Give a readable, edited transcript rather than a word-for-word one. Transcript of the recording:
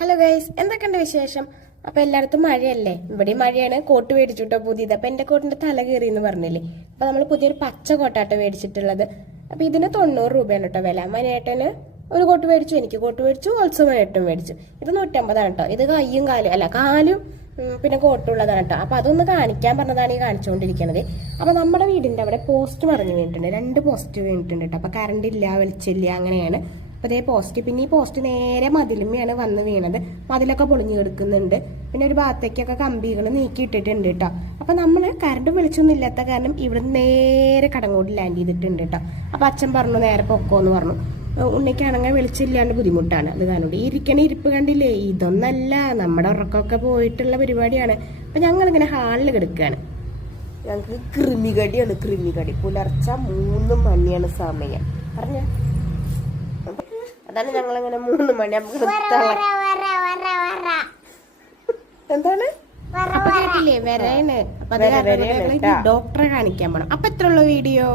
Hello guys, എന്തൊക്കെയുണ്ട് വിശേഷം? അപ്പൊ എല്ലായിടത്തും മഴയല്ലേ? ഇവിടെ മഴയാണ്. കോട്ട് മേടിച്ചുട്ടോ പുതിയത്. അപ്പൊ എന്റെ കോട്ടിന്റെ തല കയറി എന്ന് പറഞ്ഞില്ലേ? അപ്പൊ നമ്മൾ പുതിയൊരു പച്ച കോട്ടാട്ടോ മേടിച്ചിട്ടുള്ളത്. അപ്പൊ ഇതിന് 90 രൂപയാണ് കേട്ടോ വില. മനേട്ടന് ഒരു കോട്ട് മേടിച്ചു, എനിക്ക് കോട്ട് മേടിച്ചു, ഓൾസോ മനേട്ടും മേടിച്ചു. ഇത് 150 കേട്ടോ. ഇത് കയ്യും കാലും അല്ല, കാലും പിന്നെ കോട്ടുള്ളതാണ് കേട്ടോ. അപ്പൊ അതൊന്ന് കാണിക്കാൻ പറഞ്ഞതാണ് ഈ കാണിച്ചുകൊണ്ടിരിക്കുന്നത്. അപ്പൊ നമ്മുടെ വീടിന്റെ അവിടെ പോസ്റ്റ് മറിഞ്ഞു വീണിട്ടുണ്ട്. 2 പോസ്റ്റ് വീണിട്ടുണ്ട് കേട്ടോ. അപ്പൊ കറണ്ട് ഇല്ല, വെളിച്ചില്ല, അങ്ങനെയാണ്. അപ്പൊ അതേ പോസ്റ്റ്, പിന്നെ ഈ പോസ്റ്റ് നേരെ മതിലുമ്മയാണ് വന്ന് വീണത്. മതിലൊക്കെ പൊളിഞ്ഞു കിടക്കുന്നുണ്ട്. പിന്നെ ഒരു ഭാഗത്തേക്കൊക്കെ കമ്പികൾ നീക്കിയിട്ടിട്ടുണ്ട് കേട്ടോ. അപ്പൊ നമ്മള് കറണ്ട് വെളിച്ചൊന്നും ഇല്ലാത്ത കാരണം ഇവിടെ നേരെ കടങ്ങോട്ട് ലാൻഡ് ചെയ്തിട്ടുണ്ട് കേട്ടോ. അപ്പൊ അച്ഛൻ പറഞ്ഞു നേരെ പൊക്കോന്ന് പറഞ്ഞു. ഉണ്ണിക്കാണെങ്കിൽ വെളിച്ചില്ലാണ്ട് ബുദ്ധിമുട്ടാണ്. അത് കാരണം ഇരിക്കണ ഇരിപ്പ് കണ്ടില്ലേ? ഇതൊന്നല്ല, നമ്മുടെ ഉറക്കമൊക്കെ പോയിട്ടുള്ള പരിപാടിയാണ്. അപ്പൊ ഞങ്ങളിങ്ങനെ ഹാളിൽ കിടക്കുകയാണ്. ഞങ്ങൾക്ക് കൃമികടിയാണ്, കൃമികടി. പുലർച്ചെ 3 മണിയാണ് സമയം. പറഞ്ഞ അതാണ് ഞങ്ങളിങ്ങനെ 3 മണി എന്താണ് അപ്പൊ കേട്ടില്ലേ? വരാണ്. അപ്പൊ അത് ഡോക്ടറെ കാണിക്കാൻ പോണം. അപ്പൊ എത്ര ഉള്ള വീഡിയോ?